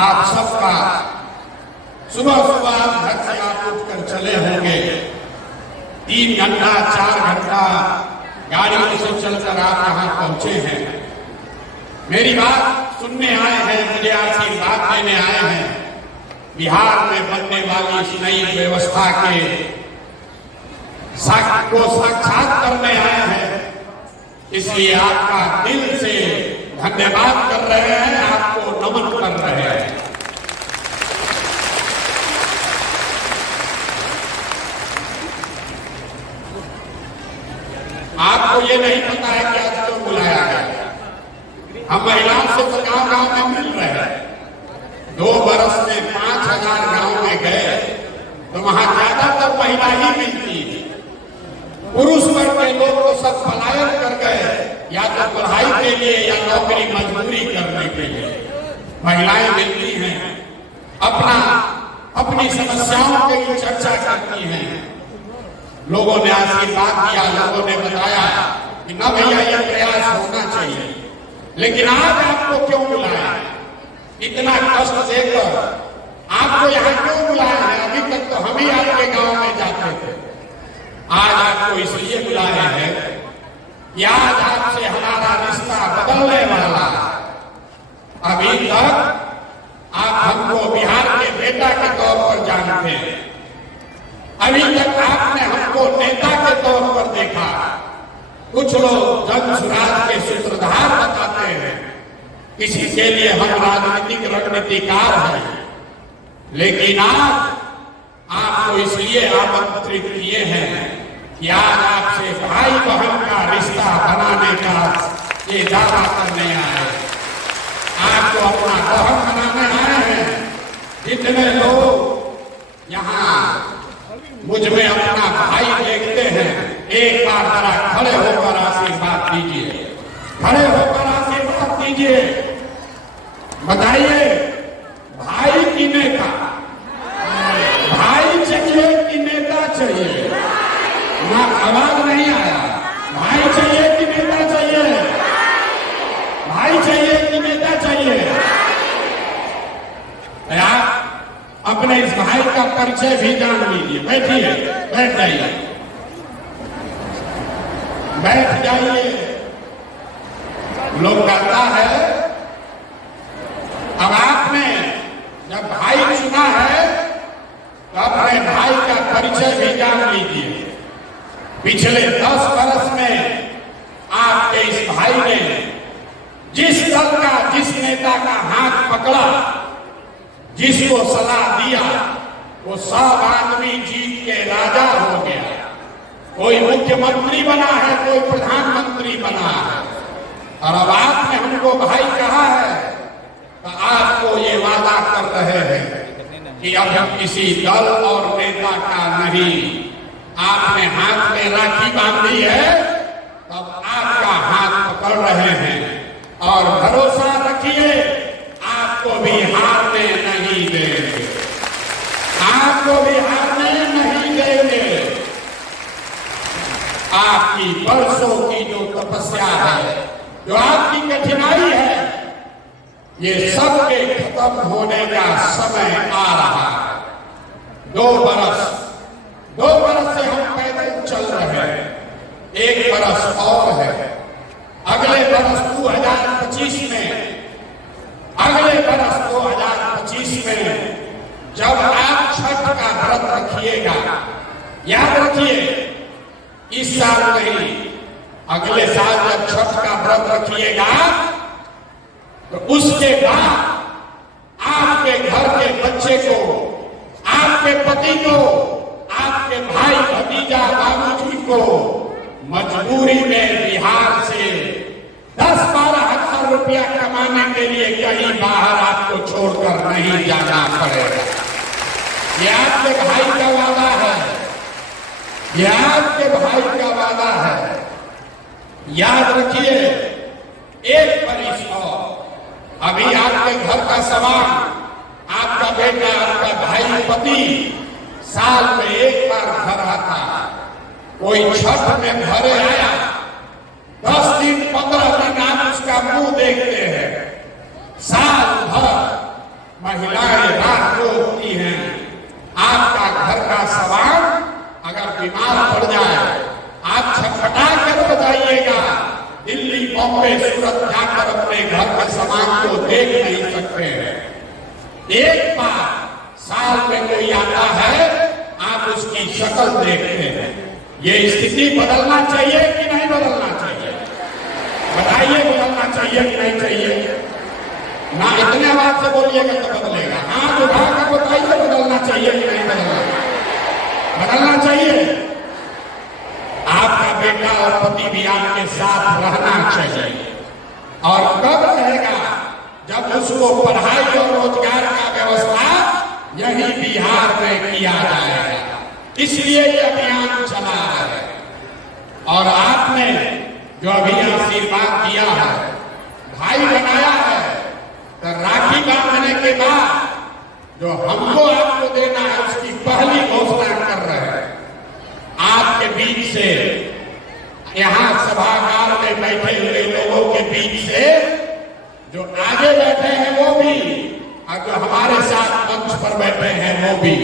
आप सबका सुबह सुबह घर से आप उठकर चले होंगे, 3 घंटा 4 घंटा गाड़ियों से चलकर आप यहाँ पहुंचे हैं। मेरी बात सुनने आए हैं, मुझे आशीर्वाद देने आए हैं। बिहार में बनने वाली इस नई व्यवस्था के को साक्षात करने आए हैं, इसलिए आपका दिल से धन्यवाद कर रहे हैं, आपको नमन कर रहे हैं। आपको ये नहीं पता है कि आज क्यों बुलाया गया। हम महिलाओं से तो गांव-गांव में मिल रहे हैं। 2 बरस में 5000 गांव में गए तो वहां ज्यादातर महिला ही मिलती। पुरुष वर्ग के लोग तो सब पलायन कर गए, या तो पढ़ाई के लिए या नौकरी मजदूरी करने के लिए। महिलाएं मिलती हैं, अपनी समस्याओं की चर्चा करती हैं। लोगों ने आशीर्वाद दिया, लोगों ने बताया कि न भैया ये प्रयास होना चाहिए। लेकिन आज आपको क्यों बुलाया, इतना कष्ट देकर आपको यहाँ क्यों बुलाया है? अभी तक तो हम ही आपके गांव में जाते थे। आज आपको इसलिए बुलाया है कि आज आपसे हमारा रिश्ता बदलने वाला। अभी तक आप हमको बिहार के बेटा के तौर पर जानते हैं, अभी तक आपने हमको नेता के तौर पर देखा। कुछ लोग जन सुराज के सूत्रधार बताते हैं, किसी के लिए हम राजनीतिक रणनीतिकार हैं। लेकिन आज आपको इसलिए आमंत्रित किए हैं कि आज आपसे भाई बहन का रिश्ता बनाने का ये दावा करने आए, आपको अपना बहन बनाने आए हैं। जितने लोग यहाँ मुझ में अपना भाई देखते हैं, एक बार जरा खड़े होकर आशीर्वाद दीजिए, खड़े होकर आशीर्वाद दीजिए। बताइए, भाई की नेता, भाई चाहिए कि नेता चाहिए? ना आवाज नहीं आया। भाई चाहिए कि नेता चाहिए? भाई चाहिए कि नेता चाहिए? आप अपने इस भाई का परिचय भी जान लीजिए। बैठिए, बैठ जाइए, बैठ जाइए। लोग कहता है, अब आपने जब भाई चुना है तो अपने भाई का परिचय भी जान लीजिए। पिछले 10 बरस में आपके इस भाई ने जिस दल का, जिस नेता का हाथ पकड़ा, जिसको सलाह दिया, वो सब आदमी जीत के राजा हो गया। कोई मुख्यमंत्री बना है, कोई प्रधानमंत्री बना है। और अब आपने हमको भाई कहा है तो आपको ये वादा कर रहे हैं कि अब हम किसी दल और नेता का नहीं। आपने हाथ में राखी बांधी है, तब आपका हाथ पकड़ रहे हैं। और भरोसा रखिए, आपको भी हारने नहीं देंगे, आपको भी हारने नहीं देंगे। आपकी बरसों की जो तपस्या है, जो आपकी कठिनाई है, ये सब के खत्म होने का समय आ रहा है। 2 बरस से हम पैदल चल रहे हैं, 1 बरस और है। अगले बरस 2025 में, अगले बरस 2025 में जब आप छठ का व्रत रखिएगा, याद रखिए, इस साल नहीं, अगले साल जब छठ का व्रत रखिएगा तो उसके बाद आपके घर के बच्चे को, आपके पति को, आपके भाई भतीजा बाबूजी को मजबूरी में बिहार से 10-12 हजार रुपया कमाने के लिए कहीं बाहर आपको छोड़कर नहीं जाना पड़ेगा। ये आपके भाई का वादा है, ये आपके भाई का वादा है। याद रखिए, एक बरिस और अभी आपके घर का सामान, आपका बेटा, आपका भाई, पति साल में 1 बार घर आता। कोई छठ में घरे आया, 10 दिन 15 दिन आप उसका मुंह देखते हैं। साल भर बीमार पड़ जाए, आप छटपटा कर बताइएगा। दिल्ली, बॉम्बे, सूरत जाकर अपने घर के सामान को देख नहीं सकते हैं। एक बार साल में कोई आता है, आप उसकी शक्ल देखते हैं। ये स्थिति बदलना चाहिए कि नहीं बदलना चाहिए? बताइए, बदलना चाहिए कि नहीं चाहिए? ना इतने बात से बोलिएगा तो बदलेगा। हाथ उठाकर बताइए, बदलना चाहिए कि नहीं बदलना चाहिए। आपका बेटा और पति भी आपके साथ रहना चाहिए। और कब रहेगा? जब उसको पढ़ाई और रोजगार का व्यवस्था यही बिहार में किया जाएगा। इसलिए ये अभियान चला है। और आपने जो अभी आशीर्वाद दिया है, भाई बनाया है, तो राखी बांधने के बाद जो हमको आपको देना है उसकी पहली घोषणा कर रहे हैं। आपके बीच से, यहाँ सभागार में बैठे हुए लोगों के बीच से जो आगे बैठे हैं वो भी, और जो हमारे साथ मंच पर बैठे हैं वो भी,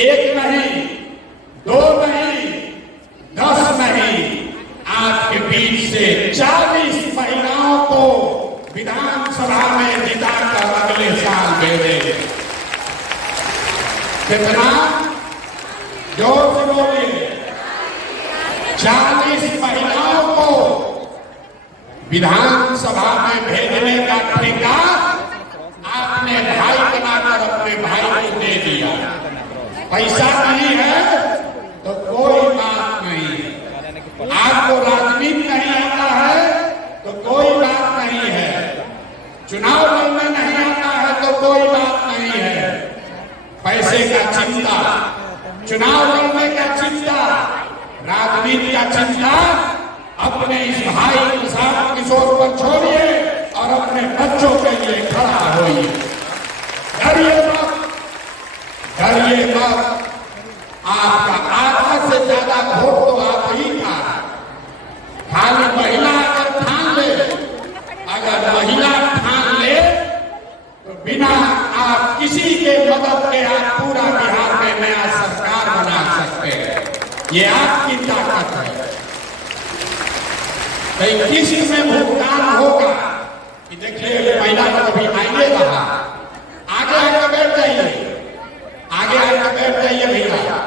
एक नहीं, दो नहीं, 10 नहीं, आपके बीच से 40 महिलाओं को विधानसभा में जिताकर अगले साल भेजेंगे। कितना? जोर से बोलिए। 40 महिलाओं को विधानसभा में भेजने का ठेका आपने भाई बनाकर अपने भाई को दे दिया। पैसा नहीं है तो कोई बात नहीं है। आपको राजनीति नहीं आता है तो कोई बात नहीं है। चुनाव लड़ना नहीं आता है तो कोई बात नहीं है। पैसे का चिंता, चुनाव लड़ने का चिंता, राजनीति का चिंता अपने इस भाई प्रशांत किशोर पर छोड़िए और अपने बच्चों के लिए खड़ा होइए। डरिए मत, डरिए मत। आपका आधा से ज्यादा वोट तो आप ही का। खाली महिला अगर ठान ले, अगर महिला ठान ले तो बिना आप किसी के मदद के आप पूरा बिहार में नया सरकार बना सकते हैं। ये आपकी ताकत है। किस्त में भुगतान होगा कि देखिए महिला को अभी आइए रहा, आगे आगे बैठ जाइए, आगे आगे बैठ जाइए भैया।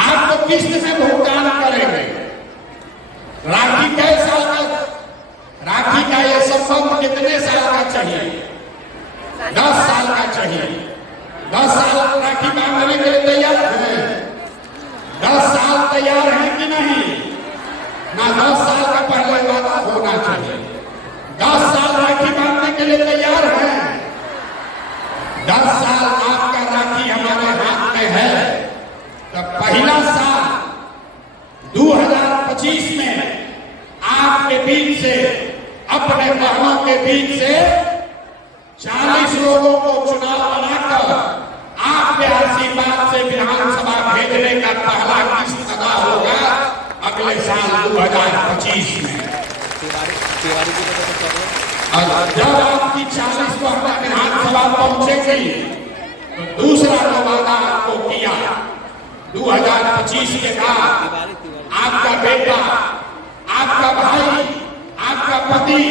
आप तो किस्त में भुगतान करेंगे। राखी कै साल का, राखी का ये संबंध कितने साल का चाहिए? 10 साल का चाहिए। 10 साल राखी बांधने के लिए तैयार हैं? 10 साल तैयार हैं कि नहीं? ना 10 साल का पहले वादा होना चाहिए। 10 साल राखी बांधने के लिए तैयार हैं? 10 साल आपका राखी हमारे हाथ में है। तो पहला साल 2025 में आपके बीच से, अपने बहनों के बीच से 40 लोगों को चुनाव बनाकर आपके आशीर्वाद से विधानसभा भेजने का पहला किस्त अदा होगा अगले साल 2025 में। और जब आपकी 40 बहुमत विधानसभा पहुंचेगी तो दूसरा जो वादा आपको किया 2025 के बाद आपका बेटा, आपका भाई, आपका पति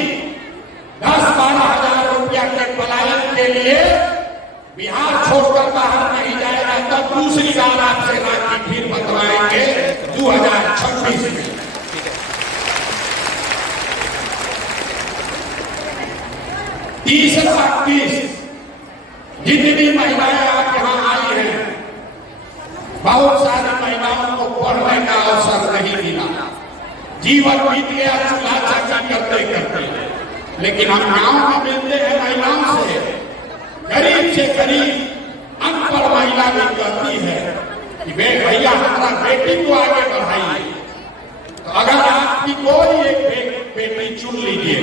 10-12 हजार रुपया के पलायन के लिए बिहार छोड़कर बाहर नहीं जाएगा। तब दूसरी बार आपसे राखी फिर बंधवाएंगे 2026 में। तीसरा किस्त, जितनी महिलाएं आप यहाँ आई हैं, बहुत सारी महिलाओं को पढ़ने का अवसर नहीं मिला। जीवन बीत गया चूल्हा चाची करते करते। लेकिन हम गांव में मिलते हैं महिलाओं से, गरीब से गरीब अनपढ़ महिला भी कहती है कि भैया हमारा बेटी को आगे बढ़ाइए। तो अगर आपकी कोई एक बेटी चुन लीजिए,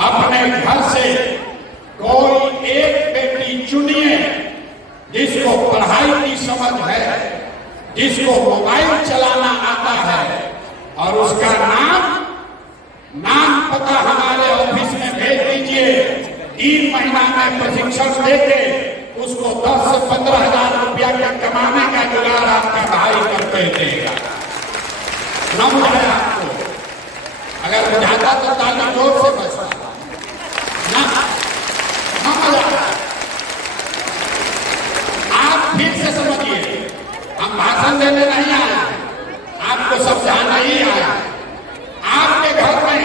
अपने घर से कोई एक बेटी चुनिए जिसको पढ़ाई की समझ है, जिसको मोबाइल चलाना आता है, और उसका नाम पता हमारे ऑफिस में भेज दीजिए। 3 महीना में प्रशिक्षण देके उसको 10 से 15 हजार रुपया का कमाने का जुगाड़ आपका दे देगा। न बुझाया आपको? अगर बुझाता तो ताली जोर से बजता ना, न मजा। आप फिर से समझिए, हम भाषण देने नहीं आए, आपको समझाना ही आया। आपके घर में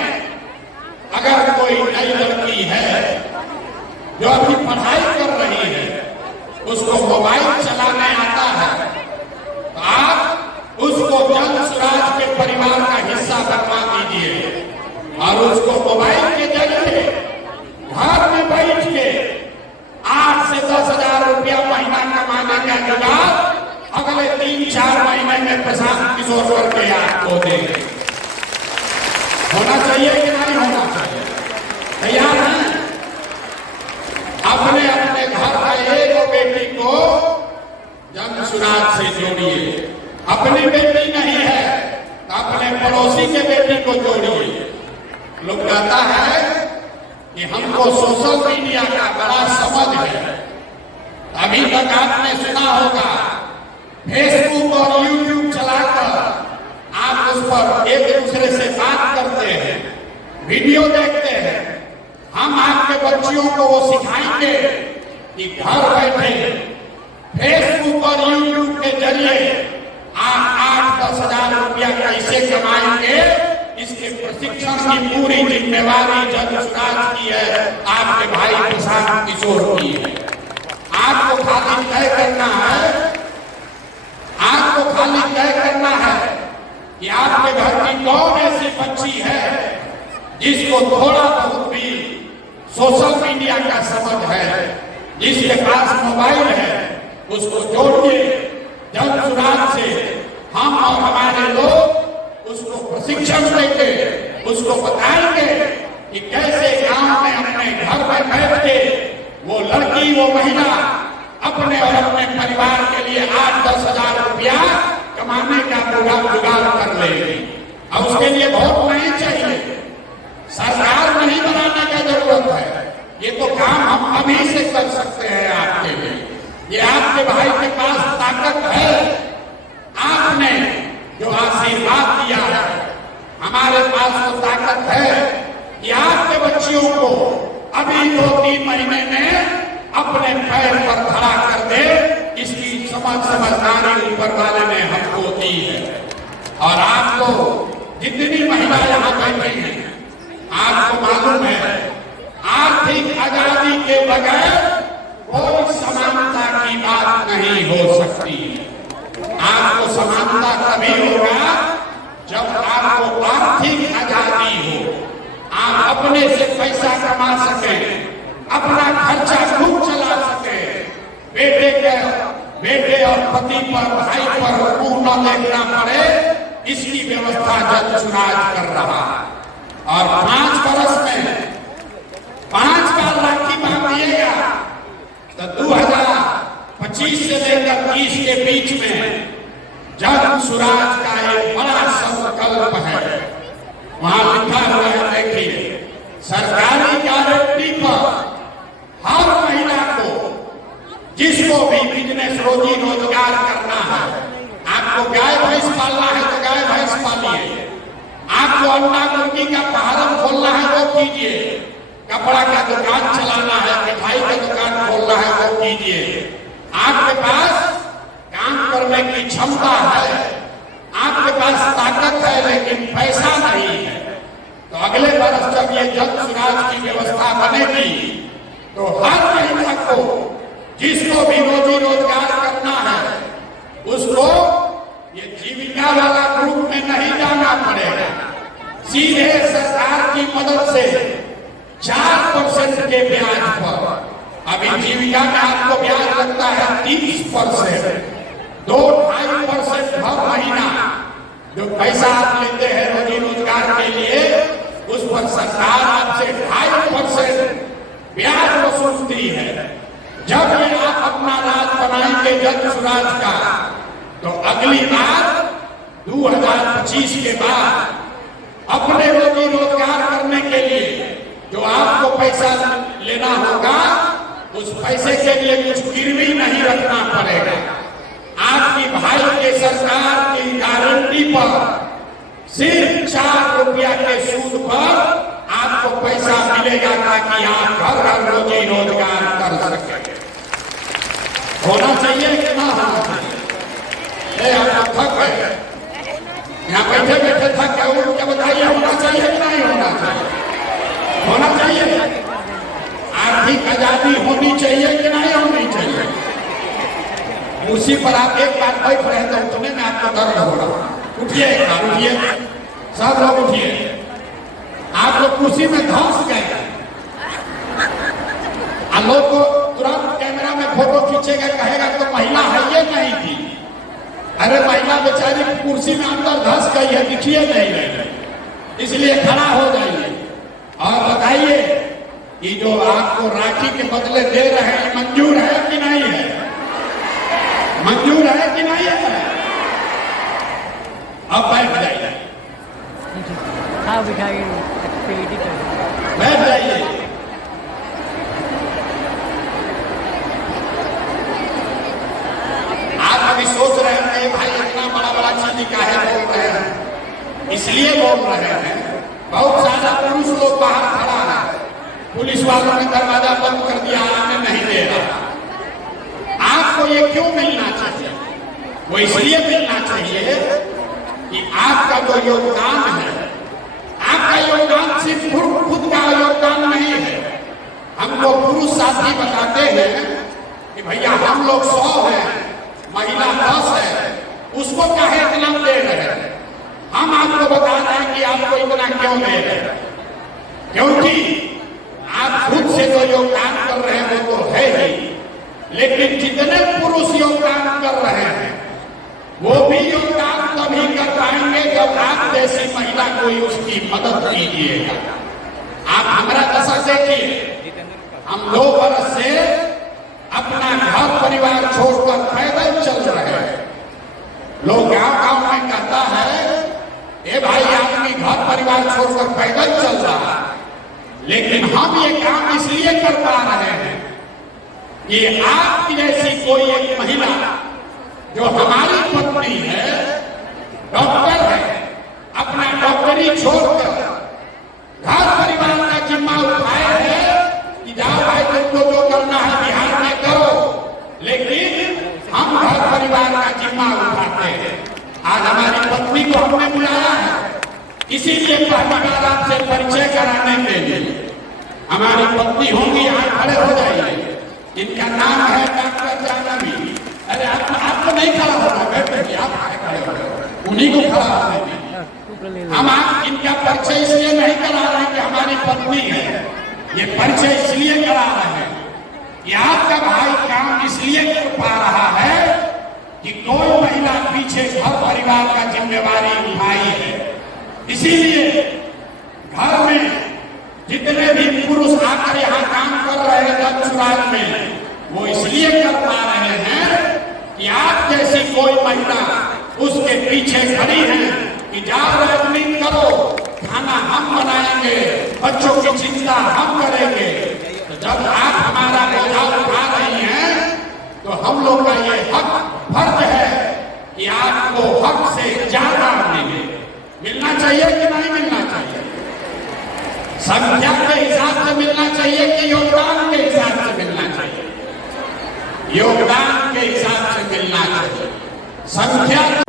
अगर कोई नई लड़की है जो अभी पढ़ाई कर रही है, उसको मोबाइल चलाने आता है, तो आप उसको जन सुराज के परिवार का हिस्सा बनवा दीजिए और उसको मोबाइल के जरिए घर में बैठ के 8 से 10 हजार रुपया महीना कमाने का जुगाड़ अगले 3-4 महीने में प्रशांत किशोर करके आपको देंगे। होना चाहिए कि नहीं होना चाहिए? तैयार हैं? अपने अपने घर का एक बेटी को जन सुराज से जोड़िए। अपनी बेटी नहीं है तो अपने पड़ोसी के बेटी को जोड़िए। लोग कहता है कि हमको सोशल मीडिया का बड़ा समझ है। अभी तक आपने सुना होगा, फेसबुक और यूट्यूब चलाकर आप उस पर एक दूसरे से बात करते हैं, वीडियो देखते हैं। हम आपके बच्चियों को वो सिखाएंगे कि घर बैठे फेसबुक और यूट्यूब के जरिए आप 8-10 हजार रुपया कैसे कमाएंगे, इसके प्रशिक्षण की पूरी जिम्मेवारी जन सुराज की है, आपके भाई प्रशांत किशोर की है। आपको खाली तय करना है, आपको खाली तय करना है कि आपके घर की कौन ऐसी बच्ची है जिसको थोड़ा बहुत भी सोशल मीडिया का समझ है, जिसके पास मोबाइल है, उसको जोड़िए जन सुराज से। हम और हमारे लोग उसको प्रशिक्षण देंगे, उसको बताएंगे कि कैसे गांव में अपने घर में बैठ के वो लड़की, वो महिला अपने और अपने परिवार के लिए 8-10 हजार रुपया कमाने का पूरा जुगाड़ कर लेगी। अब उसके लिए वोट नहीं चाहिए, सरकार नहीं बनाने का जरूरत है। ये तो काम हम अभी से कर सकते हैं आपके लिए। ये आपके भाई के पास ताकत है, आपने जो आशीर्वाद दिया है, हमारे पास वो ताकत है कि आपके बच्चियों को अभी 2-3 महीने में अपने पैर पर खड़ा कर दे। इसकी समझदारी ऊपर वाले ने हमको दी है। और आपको जितनी महिला यहाँ बैठी है, आपको मालूम है आर्थिक आजादी के बगैर कोई समानता की बात नहीं हो सकती। आपको समानता तभी होगा जब आपको आर्थिक आजादी हो, आप अपने से पैसा कमा सके, अपना खर्चा खुद चला सके, बेटे और पति पर, भाई पर मुंह न देखना पड़े, इसकी व्यवस्था जन सुराज कर रहा है। और 5 वर्ष में 5 बार राखी बांध दिएगा तो 2025 से लेकर 30 के बीच में जन सुराज का एक बड़ा संकल्प है। वहां लिखा हुआ है, देखिए, सरकारी गारंटी पर हर महिला को, जिसको भी बिजनेस रोजी रोजगार करना है, आपको गाय भैंस पालना है तो गाय भैंस पालिए, आपको अंडा मुर्गी का फार्म खोलना है वो कीजिए, कपड़ा का दुकान चलाना है, मिठाई का दुकान खोलना है वो कीजिए। आपके पास काम करने की क्षमता है, आपके पास ताकत है, लेकिन पैसा नहीं है, तो अगले वर्ष जब ये जन सुराज की व्यवस्था बनेगी तो हर महिला को, जिसको भी रोजी रोजगार करना है, उसको ये जीविका वाला ग्रुप में नहीं जाना पड़ेगा। सीधे सरकार की मदद से 4% के ब्याज पर, अभी जीविका में आपको ब्याज लगता है 30%, 2-2.5% हर महीना जो पैसा आप लेते हैं रोजी रोजगार के लिए, उस पर सरकार आपसे 2.5% ब्याज वसूलती है। जब ये आप अपना राज बनाएंगे जन सुराज का, तो अगली बार 2025 के बाद अपने रोजी रोजगार करने के लिए जो आपको पैसा लेना होगा, उस पैसे के लिए कुछ गिरवी नहीं रखना पड़ेगा। आपकी भाई के सरकार की सिर्फ 4 रुपया के सूद पर आपको पैसा मिलेगा ताकि आप घर घर रोजी रोजगार कर सके। होना चाहिए कि ना होना चाहिए? आप थक गए, यहाँ बैठे बैठे थक गए, उठ के बताइए होना चाहिए कि नहीं होना चाहिए? होना चाहिए। आर्थिक आजादी होनी चाहिए कि नहीं होनी चाहिए? उसी पर आप एक बार बैठ रहे तो उठने में आपको दर्द हो रहा। उठिए, उठिए, सब लोग उठिए। आप लोग कुर्सी में धंस गए। लोग को तुरंत कैमरा में फोटो खींचेगा, कहेगा तो महिला है ये नहीं थी। अरे महिला बेचारी कुर्सी में अंदर धंस गई है, दिखिए नहीं रही, इसलिए खड़ा हो जाइए और बताइए कि जो आपको राखी के बदले दे रहे हैं मंजूर है कि नहीं है? मंजूर है कि नहीं है? अब बैठ जाइए, बैठ जाइए। आप अभी सोच रहे हैं भाई इतना बड़ा बड़ा चीज काहे बोल रहे हैं? इसलिए बोल रहे हैं बहुत सारा पुरुष लोग बाहर खड़ा है, पुलिस वालों ने दरवाजा बंद कर दिया, आने नहीं दे रहा। आपको ये क्यों मिलना चाहिए? वो इसलिए मिलना चाहिए कि आपका जो योगदान है, आपका योगदान सिर्फ खुद का योगदान नहीं है। हमको पुरुष साथी बताते हैं कि भैया हम लोग 100 हैं, महिला 10 है, उसको काहे इतना दे रहे हैं? हम आपको बता रहे हैं कि आपको इतना क्यों दे रहे हैं, क्योंकि आप खुद से जो योगदान कर रहे हैं वो तो है ही, लेकिन जितने पुरुष योगदान कर रहे हैं वो भी योगदान तभी कर पाएंगे जब आप जैसी महिला कोई उसकी मदद कीजिएगा। आप हमारा दशा देखिए, हम 2 वर्ष से अपना घर परिवार छोड़कर पैदल चल रहे हैं। लोग गांव में कहता है ए भाई आदमी घर परिवार छोड़कर पैदल चल रहा है, लेकिन हम ये काम इसलिए कर पा रहे हैं कि आपकी जैसी कोई एक महिला जो हमारी पत्नी है, डॉक्टर है, अपना डॉक्टरी छोड़कर घर परिवार का जिम्मा उठाए है कि जाओ भाई तुमको जो करना है बिहार में करो, लेकिन हम घर परिवार का जिम्मा उठाते हैं। आज हमारी पत्नी को हमने बुलाया है, इसीलिए पहली बार आपसे परिचय कराने के लिए। हमारी पत्नी होंगी, यहाँ खड़े हो जाइए। इनका नाम है डॉक्टर जानवी। अरे आपको नहीं खड़ा होना, बैठे आप खड़े हो, उन्हीं को खड़ा होने दीजिए। हम आप इनका परिचय इसलिए नहीं करा रहे कि हमारी पत्नी है, ये परिचय इसलिए करा रहे हैं कि आपका भाई काम इसलिए कर पा रहा है कि कोई महिला पीछे घर परिवार का जिम्मेवारी उठाई है। इसीलिए घर में जितने भी पुरुष आकर यहाँ काम कर रहे हैं दक्षराज में, वो इसलिए कर पा रहे हैं कि आप जैसी कोई महिला उसके पीछे खड़ी है कि जाओ राजनीति करो, खाना हम बनाएंगे, बच्चों की चिंता हम करेंगे। तो जब आप हमारा बोझा उठा रही हैं तो हम लोग का ये हक फर्ज है कि आपको हक से ज्यादा मिलना चाहिए कि नहीं मिलना चाहिए? संख्या के हिसाब से मिलना चाहिए कि योगदान के हिसाब से मिलना चाहिए? योगदान के हिसाब से मिलना चाहिए। संख्या